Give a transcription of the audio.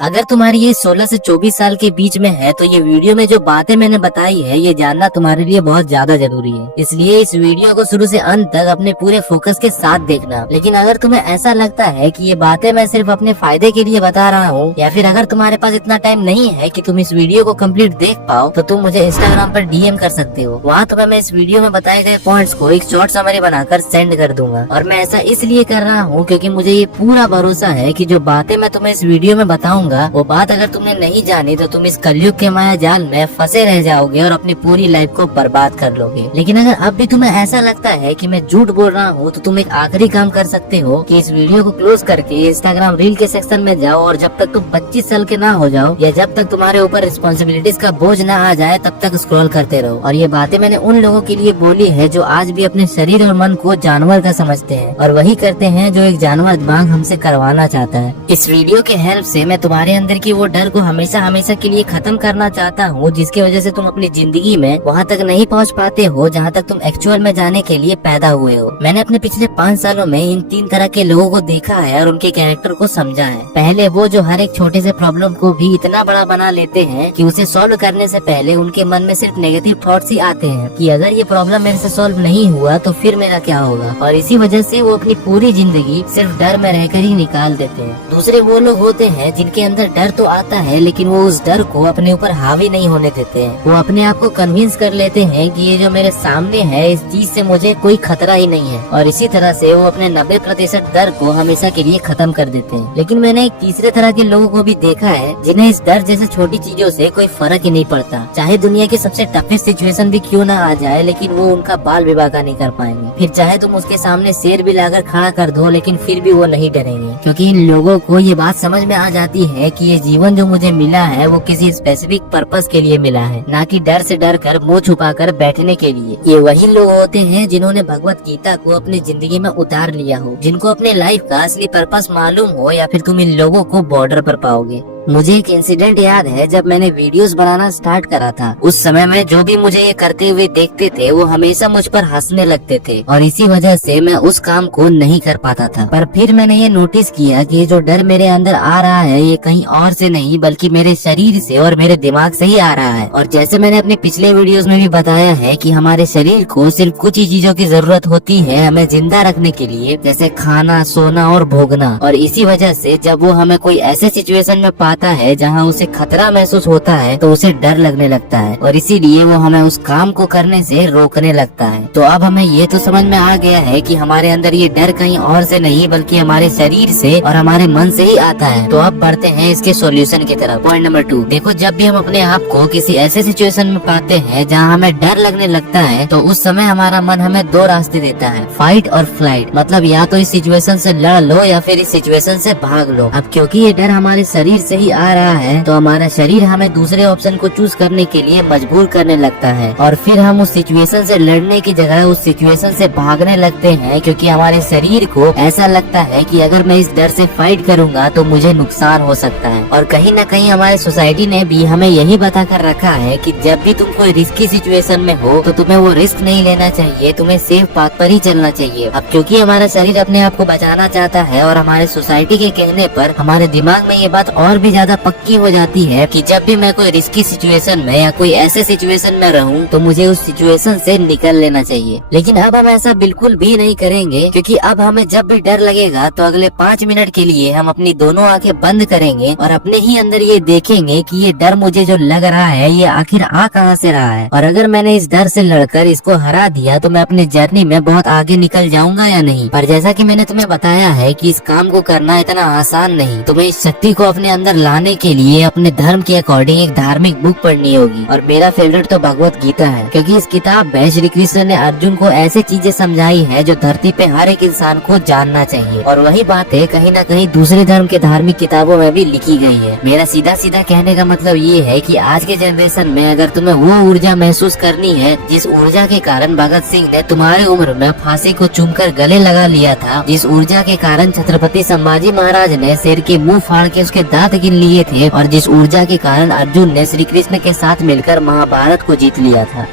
अगर तुम्हारी ये 16 से 24 साल के बीच में है तो ये वीडियो में जो बातें मैंने बताई है ये जानना तुम्हारे लिए बहुत ज्यादा जरूरी है। इसलिए इस वीडियो को शुरू से अंत तक अपने पूरे फोकस के साथ देखना। लेकिन अगर तुम्हें ऐसा लगता है कि ये बातें मैं सिर्फ अपने फायदे के लिए बता रहा हूँ या फिर अगर तुम्हारे पास इतना टाइम नहीं है कि तुम इस वीडियो को कम्प्लीट देख पाओ तो तुम मुझे इंस्टाग्राम पर DM कर सकते हो। वहाँ तुम्हें मैं इस वीडियो में बताए गए पॉइंट्स को एक शॉर्ट समरी बनाकर सेंड कर दूंगा। और मैं ऐसा इसलिए कर रहा हूँ क्योंकि मुझे ये पूरा भरोसा है कि जो बातें मैं तुम्हें इस वीडियो में बताऊंगा वो बात अगर तुमने नहीं जानी तो तुम इस कलयुग के माया जाल में फंसे रह जाओगे और अपनी पूरी लाइफ को बर्बाद कर लोगे। लेकिन अगर अब भी तुम्हें ऐसा लगता है कि मैं झूठ बोल रहा हूँ तो तुम एक आखिरी काम कर सकते हो कि इस वीडियो को क्लोज करके इंस्टाग्राम रील के सेक्शन में जाओ और जब तक तुम 25 साल के ना हो जाओ या जब तक तुम्हारे ऊपर रिस्पॉन्सिबिलिटीज का बोझ ना आ जाए तब तक स्क्रॉल करते रहो। और ये बातें मैंने उन लोगों के लिए बोली है जो आज भी अपने शरीर और मन को जानवर का समझते हैं और वही करते हैं जो एक जानवर दिमाग हमसे करवाना चाहता है। इस वीडियो के हेल्प से मैं तुम्हारे अंदर की वो डर को हमेशा हमेशा के लिए खत्म करना चाहता हूँ जिसकी वजह से तुम अपनी जिंदगी में वहाँ तक नहीं पहुँच पाते हो जहाँ तक तुम एक्चुअल में जाने के लिए पैदा हुए हो। मैंने अपने पिछले 5 सालों में इन 3 तरह के लोगों को देखा है और उनके कैरेक्टर को समझा है। पहले वो जो हर एक छोटे से प्रॉब्लम को भी इतना बड़ा बना लेते हैं कि उसे सॉल्व करने से पहले उनके मन में सिर्फ नेगेटिव थॉट्स ही आते हैं कि अगर ये प्रॉब्लम मेरे से सॉल्व नहीं हुआ तो फिर मेरा क्या होगा, और इसी वजह से वो अपनी पूरी जिंदगी सिर्फ डर में रहकर ही निकाल देते हैं। दूसरे वो लोग होते हैं जिनके अंदर डर तो आता है लेकिन वो उस डर को अपने ऊपर हावी नहीं होने देते हैं। वो अपने आप को कन्विंस कर लेते हैं कि ये जो मेरे सामने है इस चीज से मुझे कोई खतरा ही नहीं है, और इसी तरह से वो अपने 90% डर को हमेशा के लिए खत्म कर देते हैं। लेकिन मैंने एक तीसरे तरह के लोगों को भी देखा है जिन्हें इस डर जैसे छोटी चीजों से कोई फर्क ही नहीं पड़ता, चाहे दुनिया की सबसे टफेस्ट सिचुएशन भी क्यों ना आ जाए लेकिन वो उनका बाल भी बांका नहीं कर पाएंगे। फिर चाहे तुम उसके सामने शेर भी लाकर खड़ा कर दो लेकिन फिर भी वो नहीं डरेंगे, क्योंकि इन लोगों को ये बात समझ में आ जाती है कि ये जीवन जो मुझे मिला है वो किसी स्पेसिफिक पर्पस के लिए मिला है, ना कि डर से डर कर मुंह छुपा कर बैठने के लिए। ये वही लोग होते हैं जिन्होंने भगवत गीता को अपनी जिंदगी में उतार लिया हो, जिनको अपने लाइफ का असली पर्पस मालूम हो, या फिर तुम इन लोगों को बॉर्डर पर पाओगे। मुझे एक इंसिडेंट याद है जब मैंने वीडियोस बनाना स्टार्ट करा था। उस समय में जो भी मुझे ये करते हुए देखते थे वो हमेशा मुझ पर हंसने लगते थे और इसी वजह से मैं उस काम को नहीं कर पाता था। पर फिर मैंने ये नोटिस किया कि ये जो डर मेरे अंदर आ रहा है ये कहीं और से नहीं बल्कि मेरे शरीर से और मेरे दिमाग से ही आ रहा है। और जैसे मैंने अपने पिछले वीडियोस में भी बताया है कि हमारे शरीर को सिर्फ कुछ ही चीजों की जरूरत होती है हमें जिंदा रखने के लिए, जैसे खाना, सोना और भोगना। और इसी वजह से जब वो हमें कोई ऐसे सिचुएशन में पाता है जहाँ उसे खतरा महसूस होता है तो उसे डर लगने लगता है और इसीलिए वो हमें उस काम को करने से रोकने लगता है। तो अब हमें ये तो समझ में आ गया है कि हमारे अंदर ये डर कहीं और से नहीं बल्कि हमारे शरीर से और हमारे मन से ही आता है। तो अब बढ़ते हैं इसके सॉल्यूशन की तरफ। पॉइंट नंबर 2, देखो, जब भी हम अपने आप को किसी ऐसे सिचुएशन में पाते हैं जहाँ हमें डर लगने लगता है तो उस समय हमारा मन हमें 2 रास्ते देता है, फाइट और फ्लाइट। मतलब या तो इस सिचुएशन से लड़ लो या फिर इस सिचुएशन से भाग लो। अब क्योंकि ये डर हमारे शरीर से ही आ रहा है तो हमारा शरीर हमें दूसरे ऑप्शन को चूज करने के लिए मजबूर करने लगता है और फिर हम उस सिचुएशन से लड़ने की जगह उस सिचुएशन से भागने लगते हैं, क्योंकि हमारे शरीर को ऐसा लगता है कि अगर मैं इस डर से फाइट करूंगा तो मुझे नुकसान हो सकता है। और कहीं न कहीं हमारे सोसाइटी ने भी हमें यही बता कर रखा है कि जब भी तुम कोई रिस्की सिचुएशन में हो तो तुम्हें वो रिस्क नहीं लेना चाहिए, तुम्हें सेफ पाथ पर ही चलना चाहिए। अब क्योंकि हमारा शरीर अपने आप को बचाना चाहता है और हमारे सोसाइटी के कहने पर हमारे दिमाग में ये बात और भी ज्यादा पक्की हो जाती है कि जब भी मैं कोई रिस्की सिचुएशन में या कोई ऐसे सिचुएशन में रहूं तो मुझे उस सिचुएशन से निकल लेना चाहिए। लेकिन अब हम ऐसा बिल्कुल भी नहीं करेंगे, क्योंकि अब हमें जब भी डर लगेगा तो अगले 5 मिनट के लिए हम अपनी दोनों आंखें बंद करेंगे और अपने ही अंदर ये देखेंगे कि ये डर मुझे जो लग रहा है ये आखिर आ कहां से रहा है, और अगर मैंने इस डर से लड़कर इसको हरा दिया तो मैं अपनी जर्नी में बहुत आगे निकल जाऊंगा या नहीं। पर जैसा कि मैंने तुम्हें बताया है कि इस काम को करना इतना आसान नहीं, तुम्हें इस शक्ति को अपने अंदर लाने के लिए अपने धर्म के अकॉर्डिंग एक धार्मिक बुक पढ़नी होगी। और मेरा फेवरेट तो भगवत गीता है, क्योंकि इस किताब में श्री कृष्ण ने अर्जुन को ऐसे चीजें समझाई है जो धरती पे हर एक इंसान को जानना चाहिए। और वही बातें कहीं न कहीं दूसरे धर्म के धार्मिक किताबों में भी लिखी गई है। मेरा सीधा सीधा कहने का मतलब ये है कि आज के जनरेशन में अगर तुम्हें वो ऊर्जा महसूस करनी है जिस ऊर्जा के कारण भगत सिंह ने तुम्हारी उम्र में फांसी को चूमकर गले लगा लिया था, जिस ऊर्जा के कारण छत्रपति संभाजी महाराज ने शेर के मुंह फाड़ के उसके दांत गिन लिए थे, और जिस ऊर्जा के कारण अर्जुन ने श्री कृष्ण के साथ मिलकर महाभारत को जीत लिया था,